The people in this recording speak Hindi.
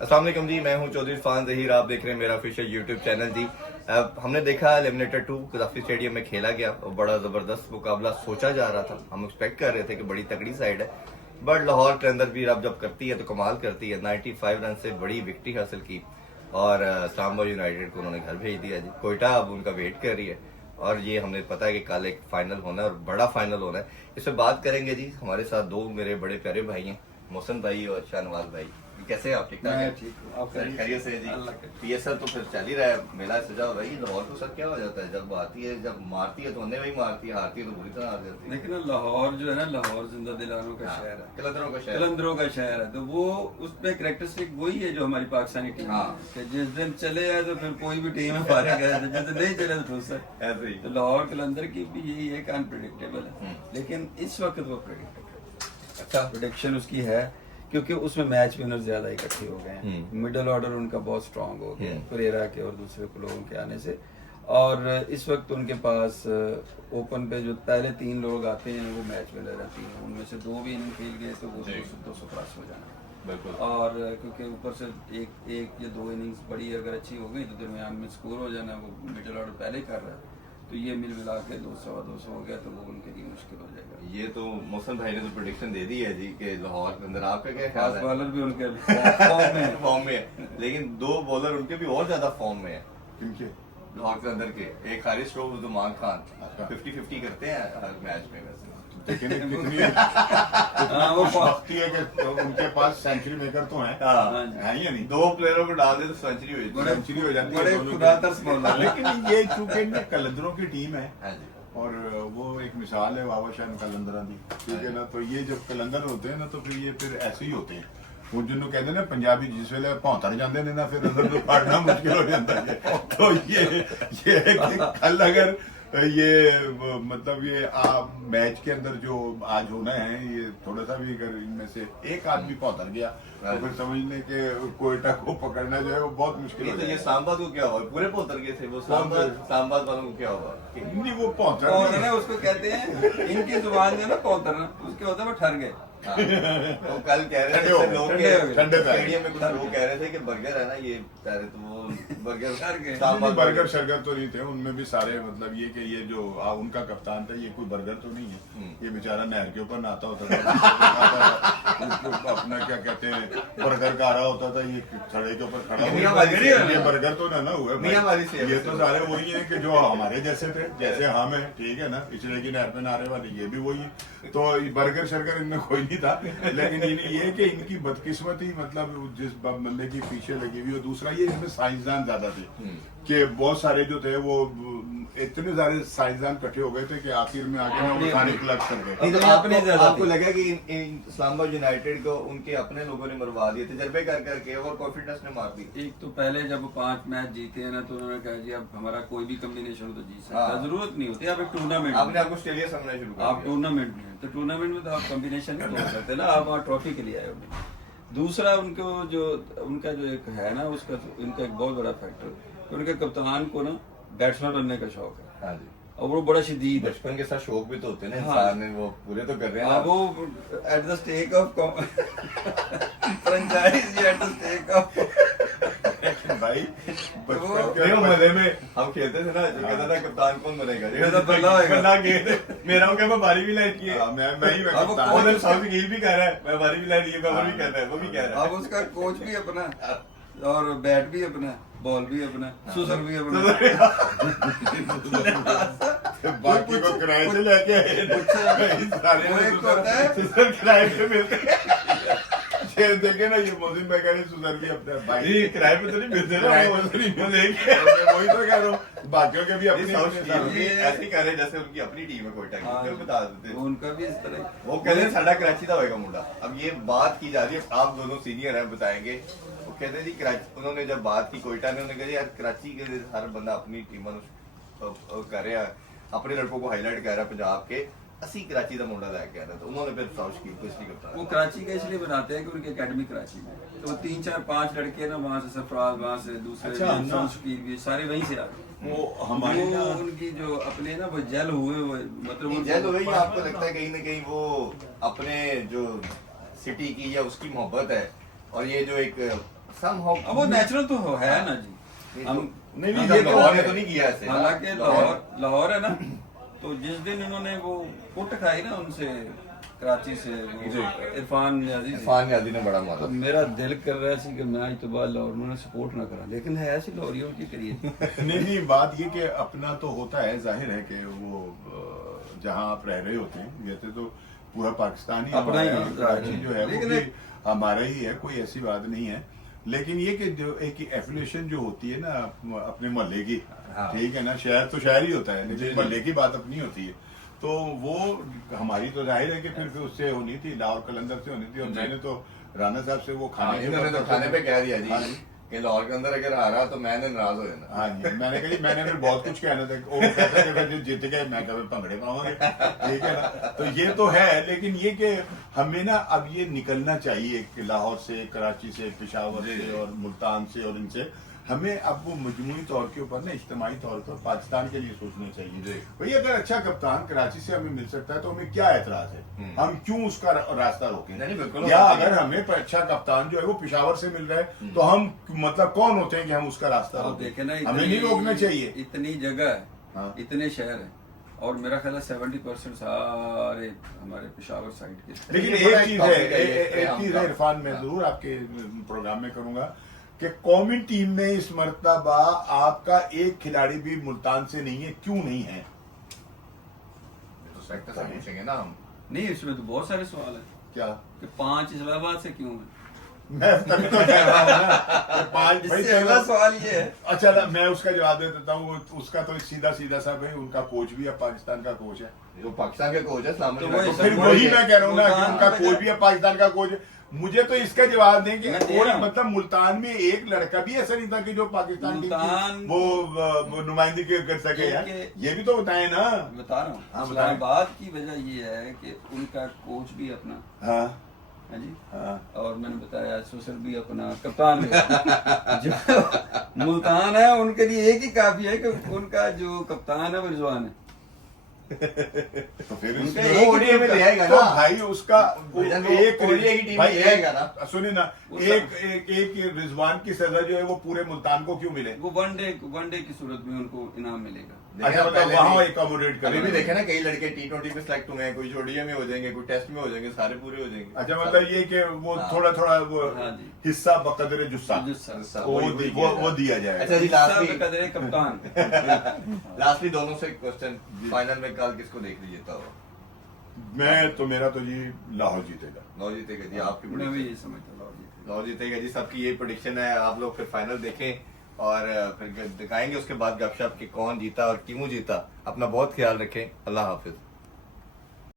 अस्सलाम वालेकुम जी, मैं हूं चौधरी इरफान ज़हीर। आप देख रहे हैं मेरा ऑफिशियल यूट्यूब चैनल जी। हमने देखा एलिमिनेटर 2 कदाफी स्टेडियम में खेला गया और बड़ा ज़बरदस्त मुकाबला सोचा जा रहा था। हम एक्सपेक्ट कर रहे थे कि बड़ी तगड़ी साइड है, बट लाहौर के अंदर भी अब जब करती है तो कमाल करती है। 95 रन से बड़ी विक्ट्री हासिल की और इस्लामाबाद यूनाइटेड को उन्होंने घर भेज दिया जी। कोयटा अब उनका वेट कर रही है और ये हमें पता है कि कल एक फाइनल होना है और बड़ा फाइनल होना है। इस पर बात करेंगे जी। हमारे साथ दो मेरे बड़े प्यारे भाई हैं, मोहसिन भाई और शाहनवाज भाई। कैसे हैं आप? ठीक ठाक है? ठीक हूँ। आप खैरियत से जी। पीएसएल तो फिर चल ही रहा है, मेला सजा हो रहा है। लाहौर को सर क्या हो जाता है जब आती है, जब मारती है तो अन्य वही मारती है, हारती है तो बुरी तरह हार जाती है। लेकिन लाहौर जो है ना, लाहौर जिंदा दिलानों का शहर है, कलंदरों का शहर, कलंदरों का शहर है। तो वो उसमें कैरेक्टरिस्टिक वही है जो हमारी पाकिस्तानी टीम है कि जिस दिन चले आए तो फिर कोई भी टीम है फारे गए, जिस दिन नहीं चले तो ठोस है। ऐसे ही। तो लाहौर कलंदर की भी यही एक अनप्रिडिक्टेबल है, लेकिन इस वक्त वो प्रिडिक्टेबल अच्छा प्रोडिक्शन उसकी है क्योंकि उसमें मैच विनर ज्यादा इकट्ठे हो गए हैं। मिडिल ऑर्डर उनका बहुत स्ट्रांग हो गया परेरा के और दूसरे लोगों के आने से। और इस वक्त उनके पास ओपन पे जो पहले 3 लोग आते हैं वो मैच विनर रहती हैं। उनमें से 2 भी इनिंग खेल गए तो वो 200 क्रॉस हो जाना। बिल्कुल। और क्योंकि ऊपर से एक या 2 इनिंग्स बड़ी अगर अच्छी हो गई तो दरमियान में स्कोर हो जाना, वो मिडिल ऑर्डर पहले ही कर रहा है, तो ये मिल मिला के 200 हो गया तो वो उनके लिए मुश्किल हो जाएगा। ये तो मोहसिन भाई ने तो प्रेडिक्शन दे दी है जी कि लाहौर के अंदर। आपका क्या ख्याल फास्ट है? बॉलर भी उनके फॉर्म में है। फॉर्म में है, लेकिन 2 बॉलर उनके भी और ज्यादा फॉर्म में है किनके? लाहौर के अंदर के। एक हारिस रऊफ, उस्मान खान 50-50 करते हैं हर मैच में। वैसे लेकिन कितनी वो खुशबख्ती है कि उनके पास सेंचुरी मेकर तो हैं, हाँ, है या नहीं? 2 प्लेयरों को डाल दे तो सेंचुरी हो जाती है। सेंचुरी हो जाती है बड़े दोनों की। खुदातर्स बॉलर। लेकिन ये चूंकि इनके कलंदरों की टीम है हाँ जी। और वो एक मिसाल है वावा शान कलंदरा दी, ठीक है ना। तो ये जब कलंदर होते हैं ना तो फिर ये फिर ऐसे ही होते हैं। वो जिन्होंने कहते हैं ना पंजाबी जिस वेले भौंतर जाते हैं ना फिर अंदर तो फाड़ना मुश्किल हो जाता है। तो ये कल अगर ये मतलब ये मैच के अंदर जो आज होना है, ये थोड़ा सा भी अगर इनमें से एक आदमी पहुंच गया तो फिर समझने के कोयटा को पकड़ना जो है वो बहुत मुश्किल हो तो ये जाएगा। इस्लामाबाद को क्या हुआ? पूरे पोतर गए थे वो इस्लामाबाद वालों को क्या हुआ? नहीं वो पहुंचा पौधरना उसको कहते हैं, इनकी जुबान में ना पौधरना, उसके होता है वो ठर गए। तो कल कह रहे ठंडे हो थे गए, लोग ठंडे पे स्टेडियम में कुछ लोग कह रहे थे कि बर्गर है ना ये कह रहे, तो वो बर्गर नहीं, बर्गर शर्गर तो नहीं थे उनमें भी सारे। मतलब ये कि ये जो उनका कप्तान था ये कोई बर्गर तो नहीं है, ये बेचारा नहर के ऊपर नहाता होता था। उसको अपना क्या कहते हैं बर्गर खा रहा होता था, ये सड़े के ऊपर खड़ा मियां हुआ। वाली से है। ये बर्गर तो ना हुआ मियां वाली से है। ये तो सारे वही है कि जो हमारे जैसे थे, जैसे हम हैं, ठीक है ना। पिछले की नहर पे नहाने वाले ये भी वही है। तो बर्गर शर्गर इनमें कोई नहीं था, लेकिन ये कि इनकी बदकिस्मती मतलब जिस बंदे की पीछे लगी हुई। और दूसरा ये इसमें साइंसदान ज्यादा थे कि बहुत सारे जो थे वो इतने सारे साइंसदान इकट्ठे हो गए थे कि आखिर में आके ना वो खाने क्लब कर गए। नहीं तो आपने ज्यादा आपको लगा कि इस्लामाबाद यूनाइटेड को उनके अपने लोगों ने मरवा दिए, तजर्बे कर करके और कॉन्फिडेंस ने मार दी। एक तो पहले जब 5 मैच जीते हैं ना तो उन्होंने कहा जी अब हमारा कोई भी कॉम्बिनेशन हो तो जीत सकता है, जरूरत नहीं होती। आप एक टूर्नामेंट आपने आपको ऑस्ट्रेलिया समझना शुरू कर आप टूर्नामेंट में, तो टूर्नामेंट में तो आप कॉम्बिनेशन नहीं तोड़ सकते ना, आप वहाँ ट्रॉफी के लिए आए हो। दूसरा उनको जो उनका जो एक है ना, उसका उनका एक बहुत बड़ा फैक्टर, उनके कप्तान को ना बैट्समैन बनने का शौक है। हाँ जी। और वो बड़ा शदीद है। बचपन के साथ शौक भी तो होते हैं ना हाँ। इंसान ने, वो पूरे तो कर रहे हैं हाँ, ना। वो at the stake of franchise at the stake of भाई बचपन देखो के मजे में हम खेलते थे ना, जो कहता था कप्तान कौन बनेगा, ये तो बल्ला होएगा। बल्ला गेंद मेरा हूँ क्या, मैं बारी भी लाइट की है। हाँ, मैं ही अब वो कप्तान। और साउथ गिल भी कह रहा है मैं बारी भी लाइट की है, मैं वो भी कह रहा है, वो भी कह रहा अब उसका कोच भी अपना और बैट भी अपना, बॉल भी अपना, सुसर भी अपना। बाकी को किराए से लेके आए। सारे वो ने एक होता है है। किराए पे मिलते हैं। ये देखे ना, ये मोहसिन भाई कह रहे सुधर के अपने भाई नहीं, किराए पे तो नहीं मिलते ना, किराए वो पे तो नहीं वो मिलते। देख वही तो कह रहा हूँ, बाकियों के भी अपनी साउथ अपनी टीम भी ये- ऐसे ही कर रहे जैसे उनकी अपनी टीम है कोयटा की, उनको बता देते हैं। उनका भी इस तरह वो कहते हैं साडा कराची का होएगा मुंडा। अब ये बात की जा रही है, आप दोनों सीनियर हैं, बताएंगे। वो कहते हैं जी कराची, उन्होंने जब बात की कोयटा ने, उन्होंने कहा यार कराची के हर बंदा अपनी टीम कर रहा है, अपने लड़कों को हाईलाइट कर रहा है पंजाब के, असी कराची का मुंडा लेके आ रहा था। उन्होंने फिर साउथ की कुछ नहीं करता। वो कराची का इसलिए बनाते हैं कि उनकी एकेडमी कराची में, तो 3 4 5 लड़के ना वहाँ से सरफराज, वहाँ से दूसरे अच्छा, भी, ना। शकील भी, सारे वहीं से आ गए। वो हमारे वो यहाँ उनकी जो अपने ना वो जेल हुए मतलब वो जैल वही आपको लगता है कहीं ना कहीं वो अपने जो सिटी की या उसकी मोहब्बत है, और ये जो एक somehow अब वो नेचुरल तो है ना जी। हम नहीं, नहीं, ये ये तो लाहौर में तो नहीं किया ऐसे। हालांकि लाहौर है ना, तो जिस दिन इन्होंने वो कुट खाई ना उनसे कराची से, वो इरफान न्याजी से, इरफान न्याजी ने बड़ा तो मारा। मेरा दिल कर रहा है कि मैं आज तो बाद लाहौर में सपोर्ट ना करा, लेकिन है ऐसी लाहौरियों की करिए। नहीं, बात ये कि अपना तो होता है, जाहिर है कि वो जहाँ आप रह रहे होते हैं, वैसे तो पूरा पाकिस्तान ही अपना ही हमारा है। कराची जो है वो लेकिन भी हमारा ही है, कोई ऐसी बात नहीं है। लेकिन ये कि जो एक एफिलिएशन जो होती है ना अपने मोहल्ले की, हाँ। ठीक है ना, शहर तो शहर ही होता है, लेकिन मोहल्ले की बात अपनी होती है। तो वो हमारी तो जाहिर है कि फिर उससे होनी थी, लाहौर कलंदर से होनी थी। और मैंने तो राना साहब से वो हाँ, खाने इन्होंने तो खाने पे कह दिया हाँ जी कि लाहौर के अंदर अगर आ रहा तो मैंने नाराज हो जाना। हाँ जी, मैंने कहा जी, मैंने फिर बहुत कुछ कहना था। वो कहता कि फिर जो जीत गए मैं कभी भंगड़े पावांगे, ठीक है ना। तो ये तो है, लेकिन ये कि हमें ना अब ये निकलना चाहिए कि लाहौर से, कराची से, पेशावर से और मुल्तान से और इनसे हमें अब वो मजमूई तौर के ऊपर ना इज्तिमाई तौर पर पाकिस्तान के लिए सोचना चाहिए। भाई अगर अच्छा कप्तान कराची से हमें मिल सकता है तो हमें क्या एतराज है, हम क्यों उसका रास्ता रोकें। नहीं, बिल्कुल। या अगर हमें अच्छा कप्तान जो है वो पेशावर से मिल रहा है तो हम मतलब कौन होते हैं कि हम उसका रास्ता आप रोकें। देखे ना, हमें नहीं रोकना चाहिए। इतनी जगह है, हाँ। इतने शहर है, और मेरा ख्याल है 70% सारे हमारे पेशावर साइड के। लेकिन ये बड़ा एक चीज topic है, है ये, एक चीज है इरफान, मैं जरूर आपके प्रोग्राम में करूंगा कि कौमी टीम में इस मर्तबा आपका एक खिलाड़ी भी मुल्तान से नहीं है, क्यों नहीं है? तो सेक्टर से पूछेंगे ना हम। नहीं, इसमें तो बहुत सारे सवाल है क्या? कि 5 इस्लामाबाद से क्यों है। मैं तभी तो कह रहा हूँ ना कि पांच भाई इससे अगला सवाल ये है, अच्छा मैं उसका जवाब दे देता हूँ। उसका तो सीधा सीधा सा भाई, उनका कोच भी अब पाकिस्तान का कोच है। जो पाकिस्तान के कोच है तो वही फिर सब वही मैं कह रहा हूँ ना कि मुल्तान उनका में कोच भी है पाकिस्तान का कोच है। मुझे तो इसका जवाब दें कि मैं दे कोई रहा हूँ। मतलब मुल्तान में एक लड़का भी ऐसा नहीं था कि जो पाकिस्तान टीम मुल्तान- की वो नुमाइंदगी कर सके यार, क्योंकि- ये भी तो बताएं ना। बता रहा हूँ। हाँ, बताएं। इस्लामाबाद की वजह ये है कि उनका कोच भी अपना हाँ है जी, हाँ और मैंने बताया सोशल भी अपना, कप्तान भी अपना। जो मुल्तान है उनके लिए एक ही काफी है कि उनका जो कप्तान है वो रिजवान है। तो फिर उनका उसमें- एक ही ओडीआई में टीम ले आएगा तो ना। भाई उसका वो भैया, वो एक ओडीआई की टीम भाई में जाएगा ना। सुनिए ना, वो एक एक एक रिजवान की सजा जो है वो पूरे मुल्तान को क्यों मिले? वो वनडे की सूरत में उनको इनाम मिलेगा। अच्छा मतलब वहाँ एकोमोडेट अभी भी कर देखे ना, कई लड़के T20 में सिलेक्ट हुए हैं, कोई ओडीआई में हो जाएंगे, कोई टेस्ट में हो जाएंगे, सारे पूरे हो जाएंगे। अच्छा मतलब ये कि वो हाँ। थोड़ा थोड़ा वो हाँ जी। हिस्सा बकदरे जुस्सा जुस्सा। वो दिया जाए। अच्छा जी, लास्टली कदरे कप्तान। लास्टली दोनों से क्वेश्चन, फाइनल में कल किसको देख लीजिए तो मैं तो मेरा तो जी लाहौर जीतेगा। लाहौर जीतेगा जी, आपकी मैं भी prediction? ये समझता हूँ। लाहौर जीतेगा जी, सबकी यही प्रोडिक्शन है। आप लोग फिर फाइनल देखें और फिर दिखाएंगे उसके बाद गपशप कि कौन जीता और क्यों जीता। अपना बहुत ख्याल रखें। अल्लाह हाफिज।